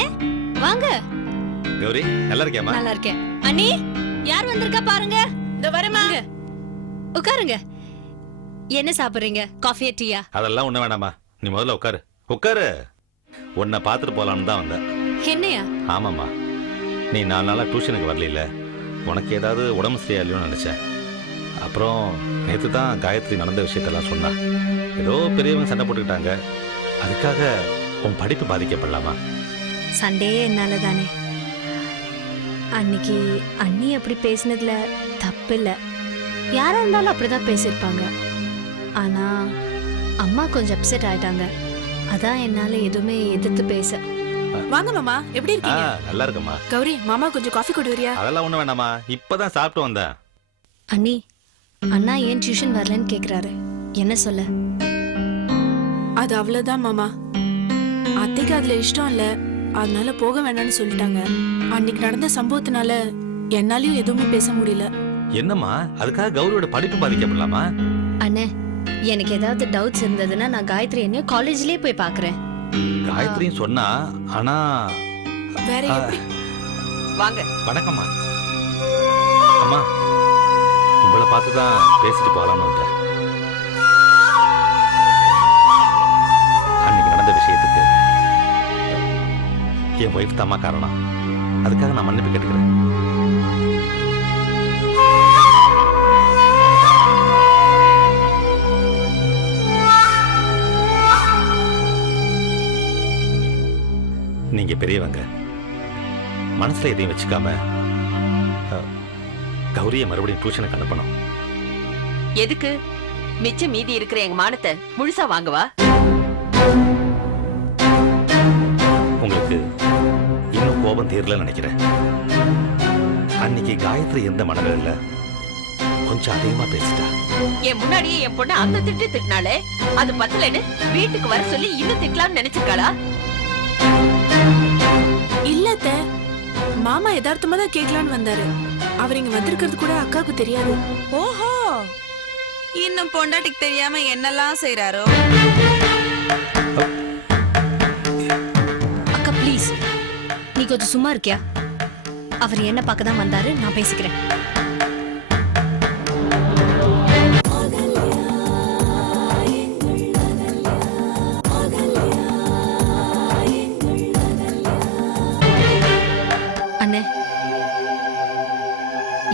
அண்ணே வாங்க. கௌரி நல்லா இருக்கியாமா நல்லா இருக்கேன். அண்ணி யார் வந்திருக்கா பாருங்க. இந்த வரமா உட்காருங்க. என்ன சாப்பிடுறீங்க? காஃபியா டீயா? அதெல்லாம் ஒண்ணு வேணாமா நீ முதல்ல உட்காரு. உட்காரு. உன்னை பார்த்துட்டு போலான்னு தான் வந்தேன். என்னையா? ஆமாம்மா. நீ நாலு நாளா டியூஷனுக்கு வரல உனக்கு ஏதாவது உடம்பு சரியா இல்லையோன்னு நினைச்சேன். அப்புறம் நேற்று தான் காயத்ரி நடந்த விஷயத்தெல்லாம் சொன்னா. ஏதோ பெரியவங்க சண்டை போட்டுக்கிட்டாங்க. அதுக்காக உன் படிப்பு பாதிக்கப்படலாமா? சண்டே என்னால தானே. அன்னைக்கு அண்ணி அப்படி பேசினதுல தப்பு இல்ல யாரா இருந்தாலும் அப்படிதான் பேசியிருப்பாங்க. ஆனா அம்மா கொஞ்சம் அப்செட் ஆயிட்டாங்க. அதான் என்னால எதுவுமே எதிர்த்து பேச. வாங்க மாமா எப்படி இருக்கீங்க? நல்லா இருக்குமா கௌரி மாமா கொஞ்சம் காஃபி கொண்டு வரியா அதெல்லாம் ஒண்ணு வேணாமா இப்பதான் சாப்பிட்டு வந்தேன். அண்ணி அண்ணா ஏன் டியூஷன் வரலன்னு கேக்குறாரு. என்ன சொல்ல? அது அவ்வளவுதான் மாமா. அத்தைக்கு அதுல இஷ்டம் இல்ல. அதனால போக வேண்டாம்னு சொல்லிட்டாங்க. அன்னைக்கு நடந்த சம்பவத்தினால என்னாலயும் எதுவுமே பேச முடியல. என்னம்மா? அதுக்காக கௌரியோட படிப்பு பாதிக்கப்படலாமா? அண்ணே எனக்கு ஏதாவது டவுட்ஸ் இருந்ததுன்னா நான் காயத்ரி என்ன காலேஜ்லயே போய் பாக்குறேன் காயத்ரியும் சொன்னா ஆனா வேற வாங்க. வணக்கம்மா. அம்மா உங்களை பார்த்து தான் பேசிட்டு போகலாம்னு வந்தேன். அன்னைக்கு நடந்த விஷயத்துக்கு என் ஒய்ஃப் தாம்மா காரணம். அதுக்காக நான் மன்னிப்பு கேட்டுக்கிறேன். நீங்க பெரியவங்க. மனசுல எதையும் வச்சுக்காம கௌரிய மறுபடியும் டியூஷனுக்கு அனுப்பணும். எதுக்கு? மிச்சம் மீதி இருக்கிற எங்க மானத்தை முழுசா வாங்குவா? தீரலன்னு நினைக்கிறேன். அன்னைக்கு காயத்ரி எந்த மனதில் கொஞ்சம் அதிகமா பேசிட்டா. என் முன்னாடியே என் பொண்ணு அந்த திட்டு திட்டினாலே அது பத்தலன்னு வீட்டுக்கு வர சொல்லி இன்னும் திட்டலாம்னு நினைச்சிருக்காளா? இல்ல அத்தை. மாமா யதார்த்தமா தான் கேட்கலான்னு வந்தாரு. அவர் இங்க வந்திருக்கிறது கூட அக்காவுக்கு தெரியாது. ஓஹோ! இன்னும் பொண்டாட்டிக்கு தெரியாம என்னெல்லாம் செய்றாரோ? நீ கொஞ்சம் சும்மா இருக்கியா? அவர் என்ன பார்க்க தான் வந்தாரு நான் பேசிக்கிறேன். அண்ணே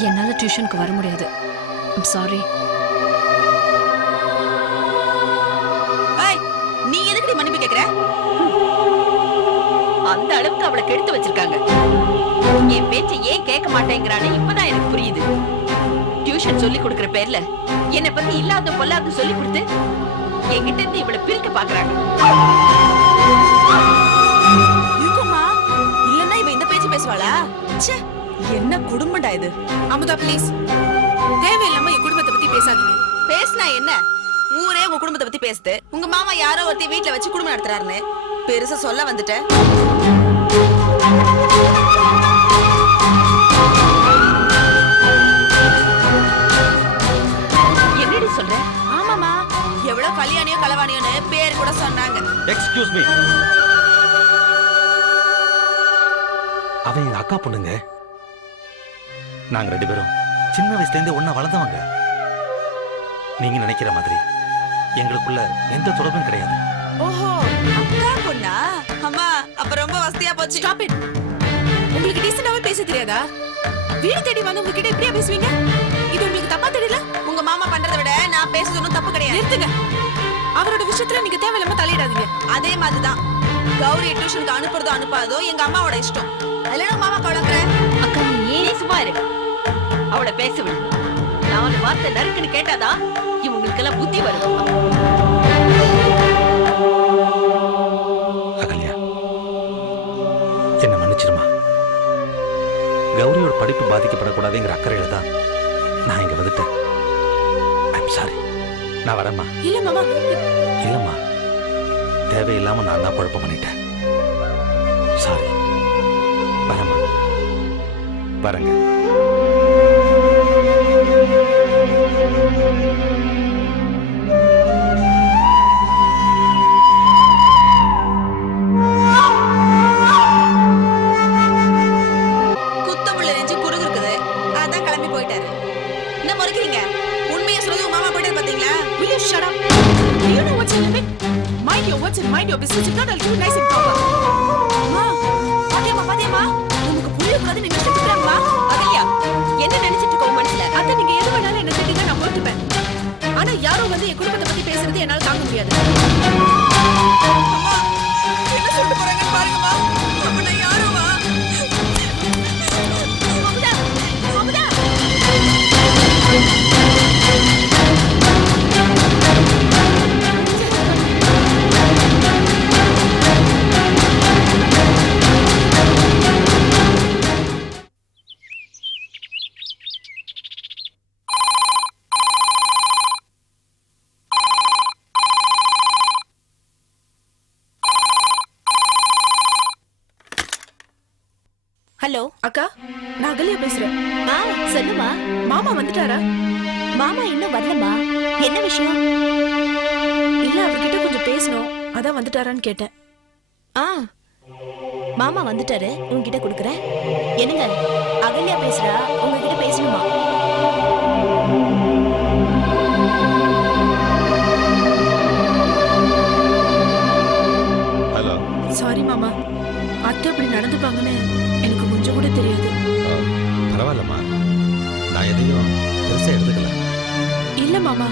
என்னால டியூஷனுக்கு வர முடியாது. சாரி அளவுக்கு அவளை கெடுத்து வச்சிருக்காங்க. என் பேச்ச ஏன் கேட்க மாட்டேங்கிறான்னு இப்பதான் எனக்கு புரியுது. டியூஷன் சொல்லி கொடுக்கற பேர்ல என்னை பத்தி இல்லாத பொல்லாத சொல்லி கொடுத்து என்கிட்ட இருந்து இவளை பிரிக்க பாக்குறாங்க. இல்லன்னா இவ இந்த பேச்சு பேசுவாளா? என்ன குடும்பம்டா இது? அமுதா ப்ளீஸ் தேவையில்லாம என் குடும்பத்தை பத்தி பேசாதீங்க. பேசினா என்ன? ஊரே உங்க குடும்பத்தை பத்தி பேசுது. உங்க மாமா யாரோ ஒருத்தி வீட்டுல வச்சு குடும்பம் நடத்துறாருன்னு. பெருசா சொல்ல வந்துட்டேன் கல்யாணியோ களவாணியோன்னு பேர் கூட சொன்னாங்க. எக்ஸ்கியூஸ் மீ அவன் எங்க அக்கா பொண்ணுங்க? நாங்க ரெண்டு பேரும் சின்ன வயசுல இருந்தே ஒண்ணா வளர்ந்தவங்க. நீங்க நினைக்கிற மாதிரி எங்களுக்குள்ள எந்த தொடர்பும் கிடையாது. ஓஹோ அக்கா பொண்ணா? அம்மா அப்ப ரொம்ப வசதியா போச்சு. ஸ்டாப் இட் உங்களுக்கு டீசெண்டாவே பேச தெரியாதா? வீடு தேடி வந்து உங்ககிட்ட எப்படியா பேசுவீங்க? இது உங்களுக்கு தப்பா தெரியல? உங்க மாமா பண்றதை விட நான் பேசுறது ஒன்றும் தப்பு கிடையாது. நிறுத்துங்க. அவரோட விஷயத்துல நீங்க தேவையில்லாம தலையிடாதீங்க அதே மாதிரிதான். கௌரி டியூஷனுக்கு அனுப்புறதோ அனுப்பாதோ எங்க அம்மாவோட இஷ்டம். அதுல மாமா கவலைங்கிற அக்கா நீ நீ ஏன் சும்மா இரு. அவளை பேச விடு. நாலு வார்த்தை நறுக்குன்னு கேட்டாதான் இவங்களுக்கெல்லாம் புத்தி வரும். அகல்யா என்ன மன்னிச்சிருமா? கௌரியோட படிப்பு பாதிக்கப்படக்கூடாதுங்கிற அக்கறையில தான் நான் இங்க வந்துட்டேன். ஐம் சாரி நான் வரேம்மா. இல்ல மாமா. இல்லம்மா. தேவையில்லாம நான் தான் குழப்பம் பண்ணிட்டேன். சாரி வரேம்மா. வரேங்க. சொல்லுமா மாமா வந்துட்டாரா? மாமா இன்னும் வரலமா என்ன விஷயம்? இல்ல அவர்கிட்ட கொஞ்சம் பேசணும். அதான் வந்துட்டாரான்னு கேட்டேன். ஆ மாமா வந்துட்டாரு. உங்ககிட்ட கொடுக்குறேன். என்னங்க? அகல்யா பேசுறா? உங்ககிட்ட பேசணுமா? ஹலோ. சாரி மாமா. அத்தை அப்படி நடந்துப்பாங்கன்னு எனக்கு கொஞ்சம் கூட தெரியாது. பரவாயில்லம்மா. எதையும் பெருசாக எடுத்துக்கல. இல்ல மாமா.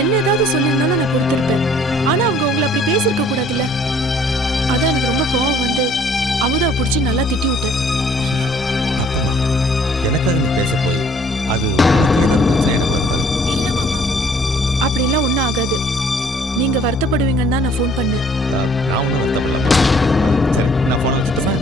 என்ன ஏதாவது சொல்லியிருந்தாலும் நான் கொடுத்துருப்பேன். ஆனா அவங்க உங்களை அப்படி பேசியிருக்க கூடாதுல்ல? அதான் எனக்கு ரொம்ப கோவம் வந்து அமுதா பிடிச்சி நல்லா திட்டி விட்டேன். எனக்காக நீ பேச போய் அது எனக்கு அப்படிலாம் ஒன்றும் ஆகாது. நீங்க வருத்தப்படுவீங்கன்னு தான் நான் ஃபோன் பண்ணேன். நான் ஒன்றும் வருத்தப்படல. சரி நான் ஃபோனை வச்சுட்டுமா?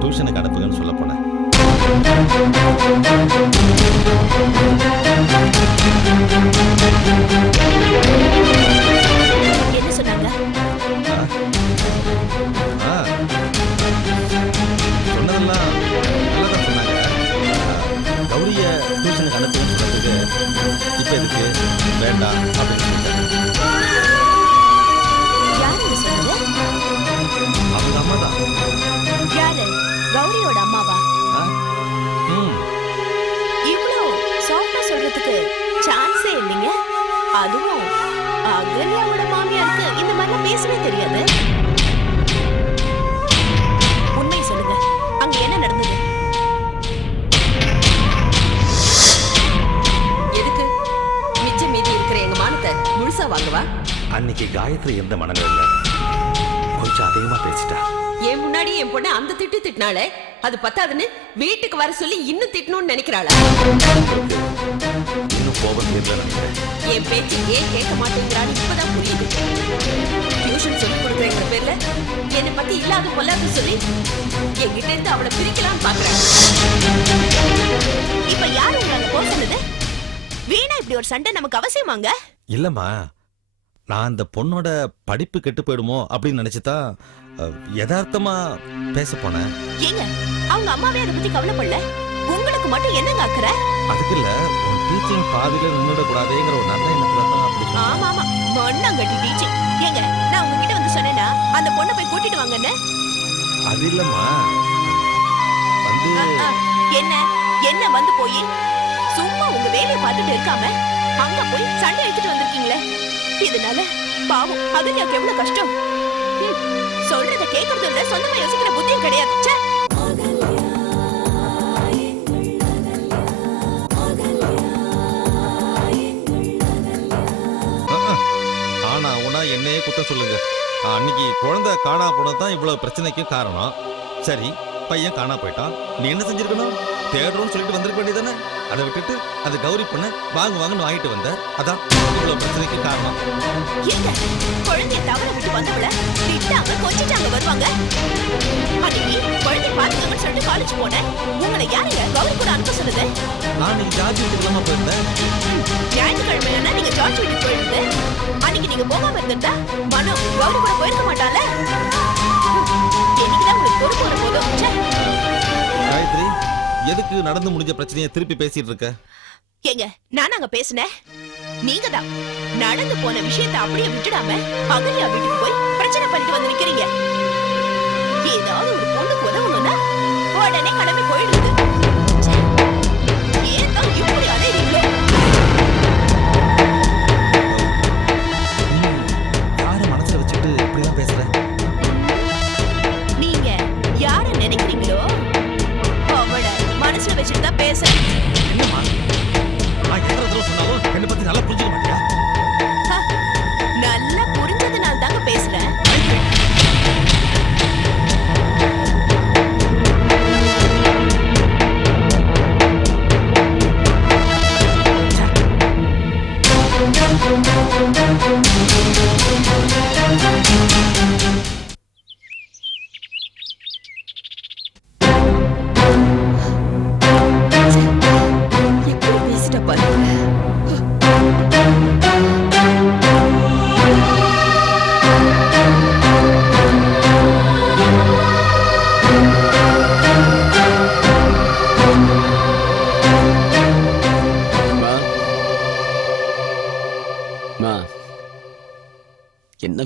டியூஷனுக்கு அனுப்புங்கன்னு சொல்ல போனேன். என்ன சொன்னாங்க? ஆ சொன்னதெல்லாம் நல்லா தான் சொன்னாங்க. அஹ், கௌரியை டியூஷனுக்கு அனுப்புங்கன்னு சொன்னதுக்கு இப்போ எதுக்கு? வேண்டாம் அப்படின்னு தெரியாது? உண்மை சொல்லுங்க. அங்க என்ன நடந்தது? எதுக்கு? மிச்சம் மீதி இருக்கிற எங்க மானத்தை முழுசா வாங்குவா? அன்னைக்கு காயத்ரி எந்த மனநிலையில கொஞ்சம் அதிகமாக பேசிட்டா. என் முன்னாடி என் பொண்ணை அந்த திட்டு திட்டினாலே அது பத்தாதுன்னு வீட்டுக்கு வர சொல்லி இன்னும் திட்டணும்னு நினைக்கிறாளா? கோபம் தீரல என் பேச்சு ஏன் கேட்க மாட்டேங்கிறான்னு இப்பதான் புரியுது. டியூஷன் சொல்லி கொடுக்குறேங்கிற பேர்ல என்னை பத்தி இல்லாத பொல்லாத சொல்லி என்கிட்ட இருந்து அவளை பிரிக்கலாம்னு பாக்குறேன் இப்ப யாரு உங்களை அங்க போக சொன்னது? வீணா இப்படி ஒரு சண்டை நமக்கு அவசியமாங்க? இல்லைம்மா நான் அந்த பொண்ணோட படிப்பு கெட்டு போயிடுமோ அப்படின்னு நினச்சி தான் யதார்த்தமா பேச போனேன். ஏங்க அவங்க அம்மாவே அதை பத்தி கவலைப்படல? உங்களுக்கு மட்டும் என்னங்க அக்கறை அதுக்கு இல்ல டீச்சிங் பாதியில நின்றுடக்கூடாதுங்கிற ஒரு நல்ல எண்ணத்துல தான் அப்படி. ஆமா ஆமா மண்ணாங்கட்டி டீச்சிங் ஏங்க நான் உங்ககிட்ட வந்து சொன்னேனா அந்த பொண்ணை போய் கூட்டிட்டு வாங்கன்னு அது இல்லம்மா. வந்து என்ன? என்ன வந்து போய்? சும்மா உங்க வேலையை பார்த்துட்டு இருக்காம அங்க போய் சண்டை எடுத்துட்டு வந்திருக்கீங்களே. இதனால பாவம். அகல்யாக்கு எவ்வளவு கஷ்டம்? சொல்றத கேக்குறது இல்ல சொந்தமா யோசிக்கிற புத்தியும் கிடையாது. சொல்லுங்க. அன்னைக்கு குழந்தை காணா போனது தான் இவ்வளவு பிரச்சனைக்கும் காரணம். சரி பையன் காணா போயிட்டான். நீ என்ன செஞ்சிருக்கணும்? தேடுறோம்னு சொல்லிட்டு வந்திருக்க வேண்டியதானே? அதை விட்டுட்டு அது கௌரி பொண்ணு வாங்க வாங்கன்னு வாங்கிட்டு வந்த. அதான் இவ்வளவு பிரச்சனைக்கு காரணம். ஏங்க குழந்தைய தவற விட்டு வந்தவள திட்டாங்க கொஞ்சிட்டாங்க வருவாங்க? அன்னைக்கு குழந்தைய பாத்துக்கங்கன்னு சொல்லிட்டு காலேஜ் போனேன். உங்களை யாருங்க கௌரி கூட அனுப்ப சொல்லுது நான் நீ ஜார்ஜ் வீட்டுக்கு இல்லாம போயிருந்தேன். ஞாயிற்றுக்கிழமை நீங்க ஜார்ஜ் வீட்டுக்கு போயிருந்து அன்னைக்கு நீங்க போகாம இருந்திருந்தா மனோ கௌரி கூட போயிருக்க மாட்டால காயத்ரி எதுக்கு நடந்து முடிஞ்ச பிரச்சனையை திருப்பி பேசிட்டு இருக்க? ஏங்க நான் அங்க பேசினேன் நீங்க தான். நடந்து போன விஷயத்தை அப்படியே விட்டுடாம அகல்யா வீட்டுக்கு போய் பிரச்சனை பண்ணிட்டு வந்து நிக்கிறீங்க. ஏதாவது ஒரு பொண்ணுக்கு உதவணும்னா உடனே கிளம்பி போயிடுது ச்சே. ஏன் தான் இப்படி அலைறீங்களோ listen.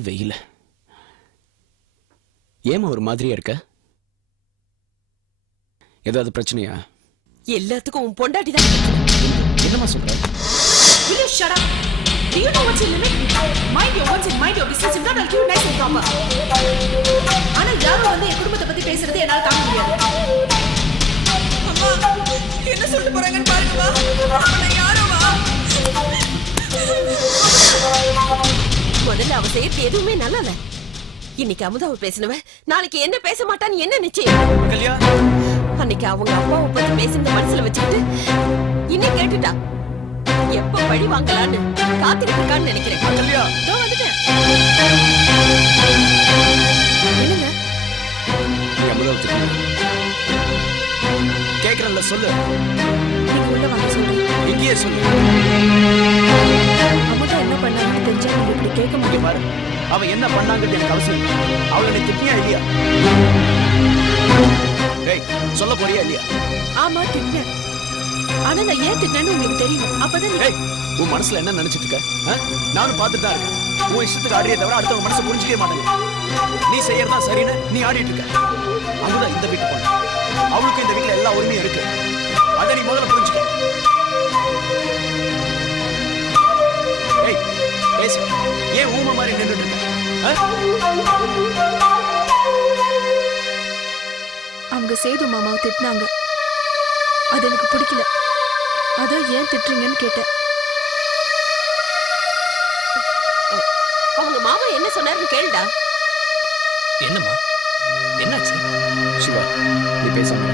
வெயில் ஏமா ஒரு மாதிரியா இருக்க ஏதாவது பிரச்சனையா எல்லாத்துக்கும் உன் பொண்டாட்டி தான் என்னம்மா சொல்ற Will you shut up? Do you know what's your limit? Mind your words and mind your business. If not, I'll keep you nice and proper. ஆனா யாரும் வந்து என் குடும்பத்தை பத்தி பேசுறது என்னால தாங்க முடியாது என்ன சொல்லிட்டு போறாங்கன்னு பாருங்கம்மா முதல்ல அவ செய்யறது எதுவுமே நல்லா இல்ல இன்னைக்கு அமுதாவை பேசினவன் நாளைக்கு என்ன பேச மாட்டான்னு என்ன நிச்சயம்? கல்யா. அன்னைக்கு அவங்க அப்பாவை பத்தி பேசுனத மனசுல வச்சுக்கிட்டு இன்னும் கேட்டுட்டா. எப்ப பழி வாங்கலான்னு காத்துக்கிட்டு இருக்கான்னு நினைக்கிறேன். கல்யா. வந்துட்டேன். என்னங்க? கேக்குறேன்ல சொல்லு. நீங்க உள்ள வாங்க சொல்றேன். இங்கேயே சொல்லு. என்ன பண்ணாங்கன்னு தெரிஞ்சா நீங்க இப்படி கேட்க மாட்டீங்க. பாரு. அவ என்ன பண்ணாங்கிறது எனக்கு அவசியம். அவளை நீ திட்டியா இல்லையா? டேய் சொல்ல போறியா இல்லையா? ஆமா திட்டினேன். ஆனா நான் ஏன் திட்டினேன்னு உங்களுக்கு தெரியும் அப்பதான் நீங்க ஏய் உன் மனசுல என்ன நினைச்சிட்டு இருக்க? ஆ? நானும் பார்த்துட்டு தான் இருக்கேன். உன் இஷ்டத்துக்கு ஆடியே தவிர அடுத்தவங்க மனசை புரிஞ்சுக்கவே மாட்டேங்க நீ செய்யறதா சரின்னு நீ ஆடிட்டு இருக்க. அமுதா இந்த வீட்டு பொண்ணு. அவளுக்கு இந்த வீட்டுல எல்லா உரிமையும் ஏன் ஊமை மாதிரி நின்றுட்டு இருக்க? அவங்க சேது மாமாவை திட்டினாங்க. அது எனக்கு பிடிக்கல. அதான் ஏன் திட்டுறீங்கன்னு கேட்டேன். அவங்க மாமா என்ன சொன்னாருன்னு கேளுடா. என்னம்மா? என்னாச்சு? சிவா நீ பேசாம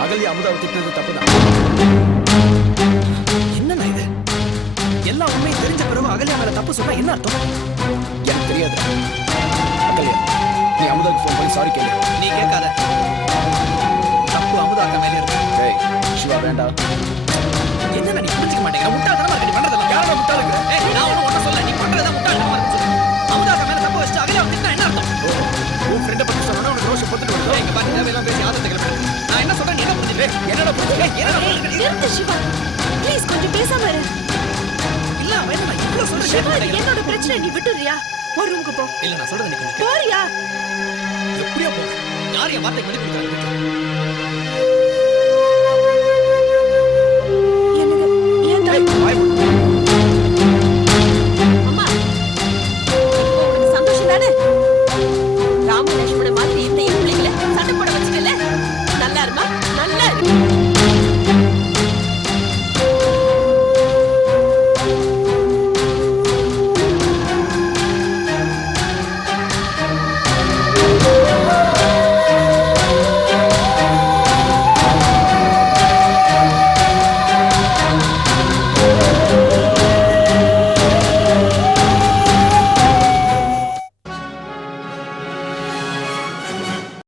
சரி அகல்யா அமுதாவை திட்டினது தப்புதான். என்னண்ணா இது? எல்லா உண்மையும் தெரிஞ்ச பிறகு அகல்யா மேல தப்பு சொன்னா என்ன அர்த்தம்? எனக்கு தெரியாது. அகல்யா நீ அமுதாவுக்கு ஃபோன் பண்ணி சாரி கேளு. நீ கேட்காத. தப்பு அமுதாக்கா மேலே இருக்கு. ஏய் சிவா வேண்டாம். என்ன நீ புரிஞ்சுக்க மாட்டேங்கிற? முட்டாள்தனமா இருக்கு நீ பண்றதெல்லாம் யாரா முட்டாளுங்க ஏய் சிவா ப்ளீஸ் கொஞ்சம் பேசாம இரு. இல்ல வேணாம் இவ்ளோ சொல்ற என்னோட பிரச்சனை நீ விட்டுறியா? ஒரு ரூமுக்கு போ. இல்ல நான் சொல்றத நீ கொஞ்சம் போறியா? எப்படியா போ. யார் என் வார்த்தை மதிப்பு கொடுத்தாங்க ஏன் தாய்